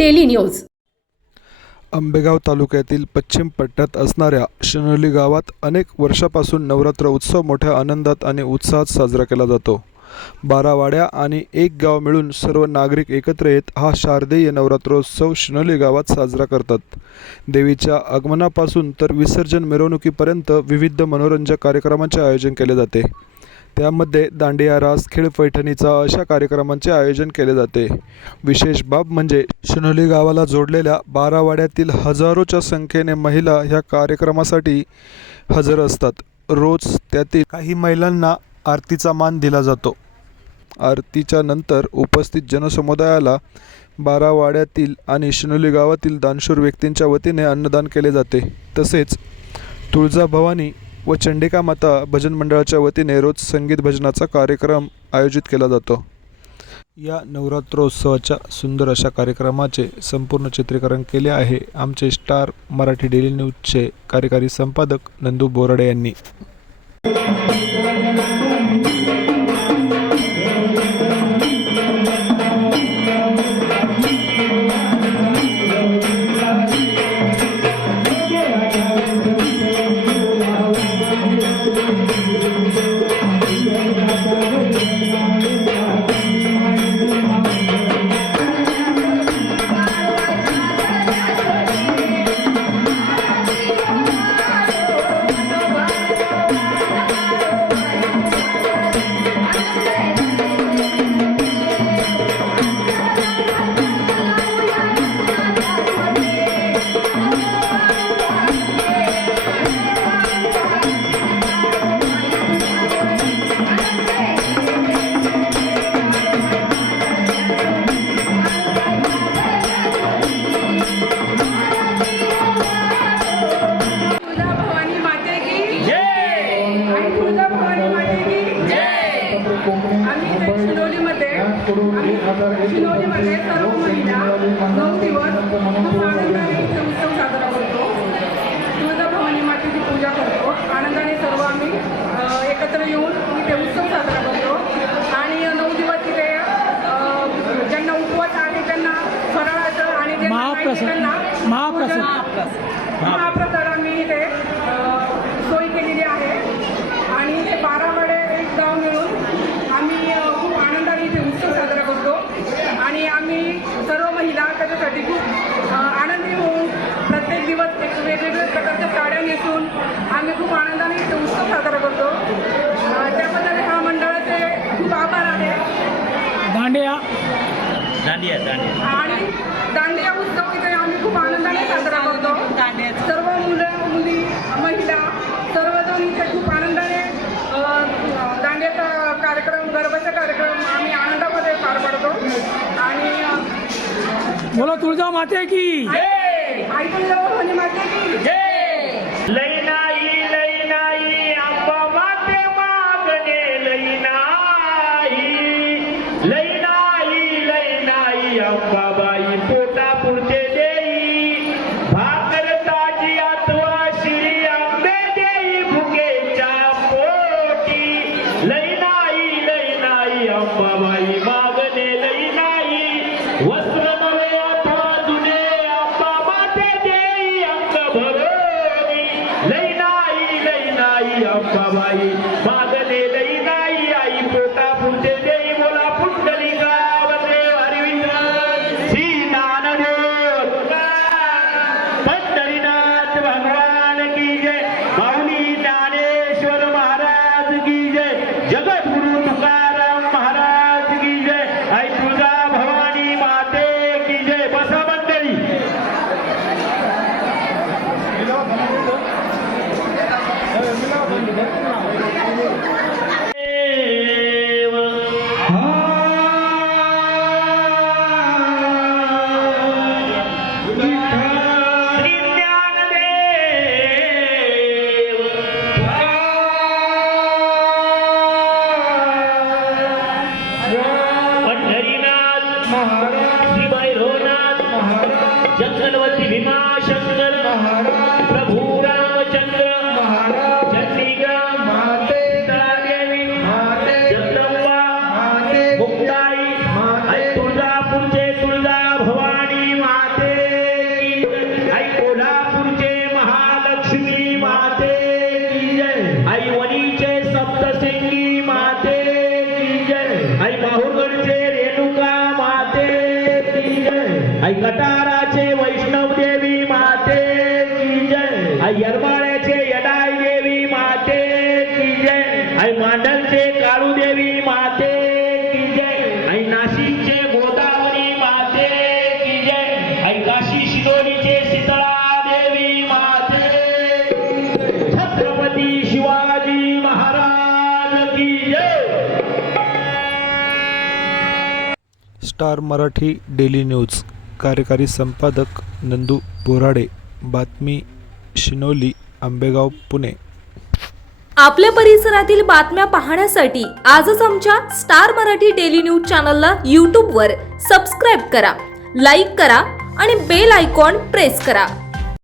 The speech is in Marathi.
Daily news. आंबेगाव तालुक्यातील पश्चिम पट्ट्यात असणाऱ्या शिनोली गावात अनेक वर्षापासून नवरात्र उत्सव मोठ्या आनंदात आणि उत्साहात साजरा केला जातो. बारा वाड्या आणि एक गाव मिळून सर्व नागरिक एकत्र येत हा शारदीय नवरात्रोत्सव शिनोली गावात साजरा करतात. देवीच्या आगमनापासून तर विसर्जन मिरवणुकीपर्यंत विविध मनोरंजक कार्यक्रमांचे आयोजन केले जाते. त्यामध्ये दांडिया रास खेळ पैठणीचा अशा कार्यक्रमांचे आयोजन केले जाते. विशेष बाब म्हणजे शिनोली गावाला जोडलेल्या बारावाड्यातील हजारोच्या संख्येने महिला ह्या कार्यक्रमासाठी हजर असतात. रोज त्यातील काही महिलांना आरतीचा मान दिला जातो. आरतीच्या नंतर उपस्थित जनसमुदायाला बारावाड्यातील आणि शिनोली गावातील दानशूर व्यक्तींच्या वतीने अन्नदान केले जाते. तसेच तुळजाभवानी व चंडिका माता भजन मंडळाच्या वतीने रोज संगीत भजनाचा कार्यक्रम आयोजित केला जातो. या नवरात्रोत्सवाच्या सुंदर अशा कार्यक्रमाचे संपूर्ण चित्रीकरण केले आहे आमचे स्टार मराठी डेली न्यूजचे कार्यकारी संपादक नंदू बोराडे यांनी. शिनोलीमध्ये सर्व महिला नऊ दिवस खूप आनंदाने इथे उत्सव साजरा करतो तुळजा भवानी मातेची पूजा करतो आनंदाने सर्व आम्ही एकत्र येऊन इथे उत्सव साजरा करतो आणि नऊ दिवस अ, ज्यांना उपवास आहे त्यांना फराळाचं आणि. त्यांना महाप्रसाद. पूजन- महाप्रसाद आम्ही इथे अ, सोय केलेली आहे आणि इथे बारा वाडे एक गाव मिळून आम्ही अ, खूप आनंदाने इथे उत्सव साजरा करतो आणि आम्ही सर्व महिला त्याच्यासाठी खूप अ, आनंदी होऊन प्रत्येक दिवस एक वेगवेगळ्या प्रकारच्या साड्या नेसून आम्ही खूप आनंदाने इथे उत्सव साजरा करतो. त्याबद्दल ह्या मंडळाचे खूप आभार आहे. दांडिया. दांडिया दांडिया. आणि दांडिया उत्सव इथे आम्ही खूप आनंदाने साजरा करतो. सर्व मुलं मुली महिला सर्वजण इथे खूप आनंदाने दांडियाचा कार्यक्रम गरबाचा कार्यक्रम आम्ही आनंदामध्ये पार पाडतो. आणि बोला तुळजा माते की बाबाई अंबाबाई पोटा पुरते देई श्री आंबे देई भुकेच्या पोटी. लई नाही लई नाही अंबाबाई मागणे लई नाही. वस्त्र नवे अथवा जुने अंबा माते देई अंग भरोनी लई नाही लई नाही अंबाबाई मागणे મહારાજ જંગલ વચ્ચે कटाराचे वैष्णव देवी माते की जय. यरमाळ्याचे यडाई देवी माते की जय. आई मांडलचे काळू देवी माते की जय. आई नाशिकचे गोदावरी माते की जय. आई काशी शिरोलीचे शीतळा देवी माते छत्रपती शिवाजी महाराज की जय. Star Marathi daily news. कार्यकारी संपादक नंदू बोराडे बातमी शिनोली आंबेगाव पुणे. आपल्या परिसरातील बातम्या पाहण्यासाठी आजच आमच्या स्टार मराठी डेली न्यूज चॅनलला यूट्यूबवर सबस्क्राईब करा लाईक करा आणि बेल आयकॉन प्रेस करा.